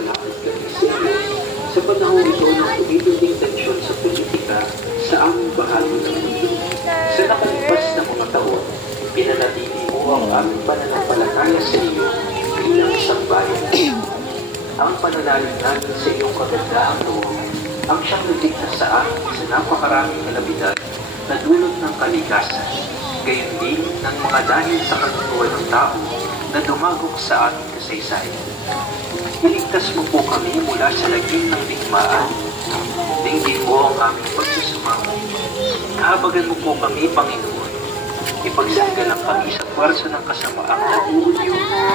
lumalapit kami sa iyo sa panahon ito ng tumitinding tensyon sa politika sa aming bahagi ng mundo. Sa nakalipas na mga taon, pinanatili mo ang aming pananampalataya sa iyo bilang isang bayan. Ang pananalig namin sa iyong kagandahang loob ang siyang nagligtas sa amin sa napakaraming kalabidad na dulot ng kalikasan, gayon din ng mga dahil sa katutuan ng tao na dumagok sa aming kasaysayan. Iligtas mo po kami mula sa lagim ng digmaan. Dinggin mo ang aming pagsusumamo. Kahabagan mo po kami, Panginoon. Ipagsanggalang kami sa puwersa ng kasamaang nag-uulyo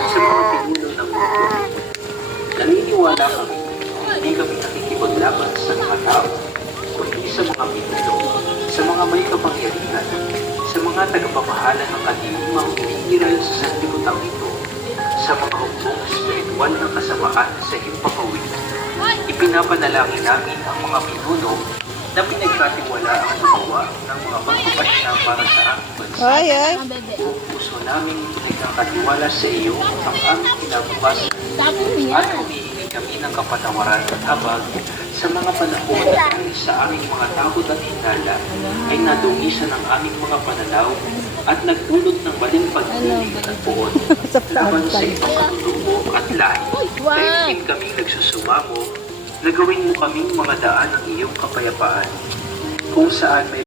sa mga pinuno ng mundo. Naniniwala kami, hindi kami nakikipaglaban sa mga tao, kundi sa mga pinuno, sa mga may kapangyarihan, sa mga tagapamahala ng kadiliman iniiral sa sanlibutan ito, sa mga hukbong spiritual ng kasamaan sa himpapawid. Ipinapanalangin namin ang mga pinuno na pinagkatiwala ang gumawa ng mga pagpapasya para sa aming bansa. Buong puso namin pinagkakatiwala sa iyo ang aming kinabukasan at humihingi kami ng kapatawaran at habag sa mga panahon na dahil sa aming mga takot at hinala ay nadungisan ang aming mga pananaw at nagdulot ng maling pagdiling at poon laban sa ibang katutubo at lahi. Dahil din kami nagsusumamo na gawin mo kaming mga daan ng iyong kapayapaan kung saan may